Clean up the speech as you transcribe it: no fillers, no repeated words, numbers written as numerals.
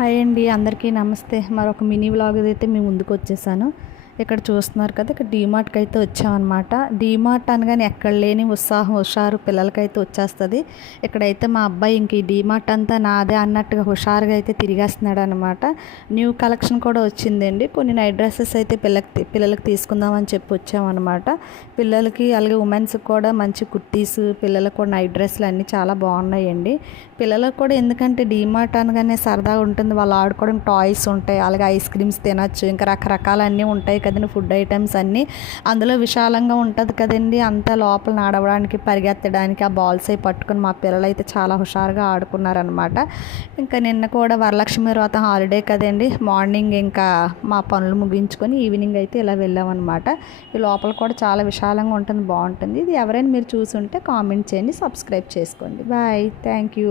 Hi అండి, అందరికీ నమస్తే. మరొక మినీ వ్లాగ్ అయితే మేము ముందుకు వచ్చేసాను. ఇక్కడ చూస్తున్నారు కదా, ఇక్కడ డీమార్ట్కి అయితే వచ్చామన్నమాట. డీమార్ట్ అనగానే ఎక్కడ లేని ఉత్సాహం హుషారు పిల్లలకైతే వచ్చేస్తుంది. ఇక్కడైతే మా అబ్బాయి ఇంక ఈ డీమార్ట్ అంతా నాదే అన్నట్టుగా హుషారుగా అయితే తిరిగేస్తున్నాడు అనమాట. న్యూ కలెక్షన్ కూడా వచ్చిందండి. కొన్ని నైట్ డ్రెస్సెస్ అయితే పిల్లలకి తీసుకుందామని చెప్పి వచ్చామన్నమాట. పిల్లలకి అలాగే ఉమెన్స్కి కూడా మంచి కుర్తీస్, పిల్లలకు కూడా నైట్ డ్రెస్సులు అన్నీ చాలా బాగున్నాయండి. పిల్లలకు కూడా ఎందుకంటే డీమార్ట్ అనగానే సరదాగా ఉంటుంది. వాళ్ళు ఆడుకోవడం టాయ్స్ ఉంటాయి, అలాగే ఐస్ క్రీమ్స్ తినచ్చు, ఇంకా రకరకాలన్నీ ఉంటాయి కదండి, ఫుడ్ ఐటమ్స్ అన్నీ. అందులో విశాలంగా ఉంటుంది కదండి, అంతా లోపల నడవడానికి పరిగెత్తడానికి ఆ బాల్స్ అవి పట్టుకుని మా పిల్లలు అయితే చాలా హుషారుగా ఆడుకున్నారనమాట. ఇంకా నిన్న కూడా వరలక్ష్మి వ్రతం హాలిడే కదండి, మార్నింగ్ ఇంకా మా పనులు ముగించుకొని ఈవినింగ్ అయితే ఇలా వెళ్ళామన్నమాట. ఈ లోపల కూడా చాలా విశాలంగా ఉంటుంది, బాగుంటుంది. ఇది ఎవరైనా మీరు చూసుంటే కామెంట్ చేయండి, సబ్స్క్రైబ్ చేసుకోండి. Bye, thank you.